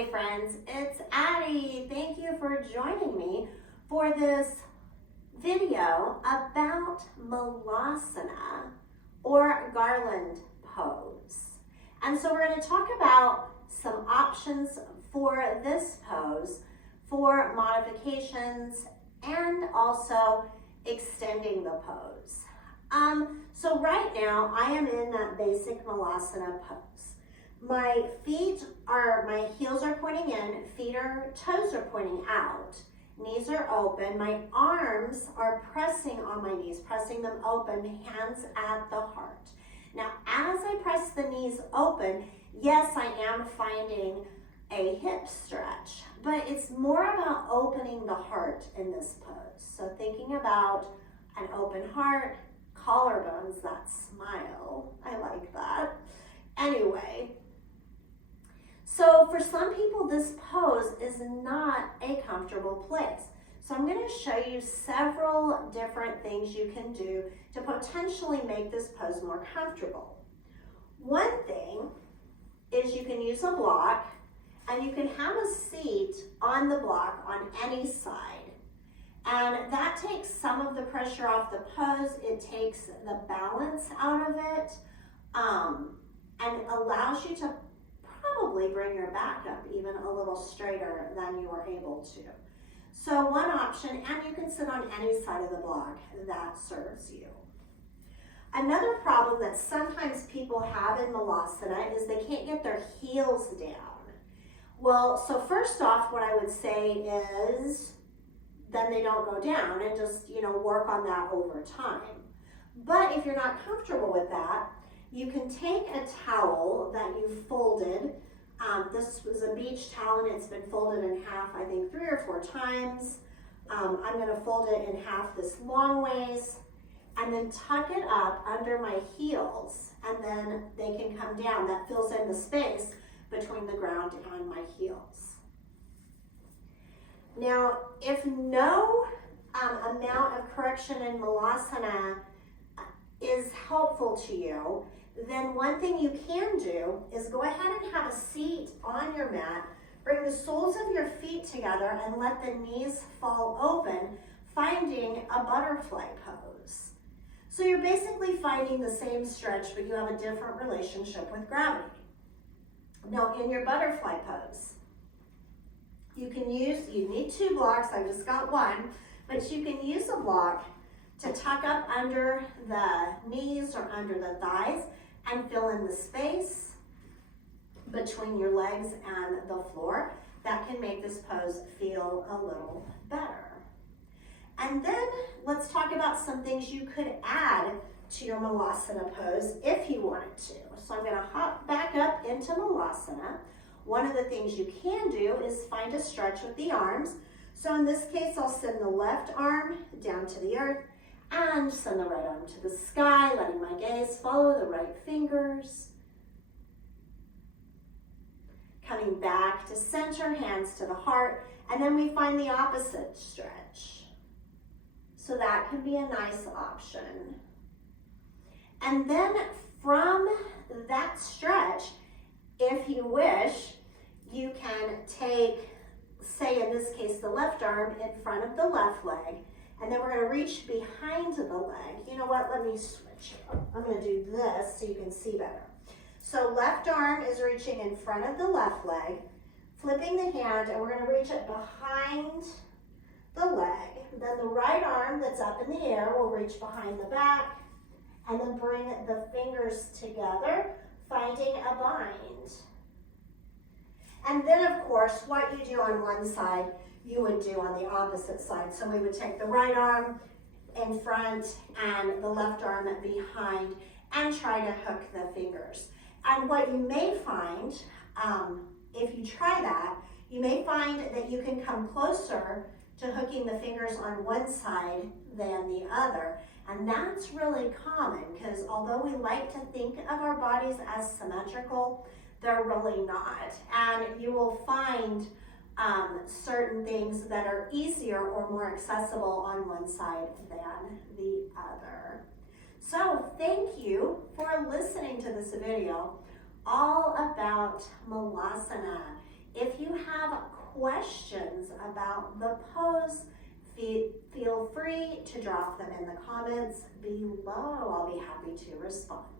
Hey friends, it's Addie. Thank you for joining me for this video about Malasana or Garland Pose. And so we're going to talk about some options for this pose for modifications and also extending the pose. So right now I am in that basic Malasana pose. My heels are pointing in, toes are pointing out, knees are open, my arms are pressing on my knees, pressing them open, hands at the heart. Now, as I press the knees open, yes, I am finding a hip stretch, but it's more about opening the heart in this pose. So thinking about an open heart, collarbones, that smile, I like that. Anyway, so for some people, this pose is not a comfortable place. So I'm going to show you several different things you can do to potentially make this pose more comfortable. One thing is you can use a block and you can have a seat on the block on any side. And that takes some of the pressure off the pose. It takes the balance out of it and allows you to probably bring your back up even a little straighter than you were able to. So one option, and you can sit on any side of the block that serves you. Another problem that sometimes people have in Malasana is they can't get their heels down. Well, so first off, what I would say is then they don't go down and just, work on that over time. But if you're not comfortable with that, you can take a towel that you've folded. This was a beach towel and it's been folded in half, I think 3 or 4 times. I'm gonna fold it in half this long ways and then tuck it up under my heels, and then they can come down. That fills in the space between the ground and my heels. Now, if no amount of correction in Malasana is helpful to you, then one thing you can do is go ahead and have a seat on your mat, bring the soles of your feet together and let the knees fall open, finding a butterfly pose. So you're basically finding the same stretch, but you have a different relationship with gravity. Now in your butterfly pose, you need 2 blocks, I just got 1, but you can use a block to tuck up under the knees or under the thighs and fill in the space between your legs and the floor. That can make this pose feel a little better. And then let's talk about some things you could add to your Malasana pose if you wanted to. So I'm gonna hop back up into Malasana. One of the things you can do is find a stretch with the arms. So in this case, I'll send the left arm down to the earth and send the right arm to the sky, letting my gaze follow the right fingers. Coming back to center, hands to the heart, and then we find the opposite stretch. So that can be a nice option. And then from that stretch, if you wish, you can take, say in this case, the left arm in front of the left leg, and then we're going to reach behind the leg. You know what? Let me switch it up. I'm going to do this so you can see better. So left arm is reaching in front of the left leg, flipping the hand, and we're going to reach it behind the leg. Then the right arm that's up in the air will reach behind the back, and then bring the fingers together, finding a bind. And then, of course, what you do on one side, you would do on the opposite side. So we would take the right arm in front and the left arm behind and try to hook the fingers. And what you may find, if you try that, you may find that you can come closer to hooking the fingers on one side than the other. And that's really common because although we like to think of our bodies as symmetrical, they're really not. And you will find certain things that are easier or more accessible on one side than the other. So thank you for listening to this video all about Malasana. If you have questions about the pose, feel free to drop them in the comments below. I'll be happy to respond.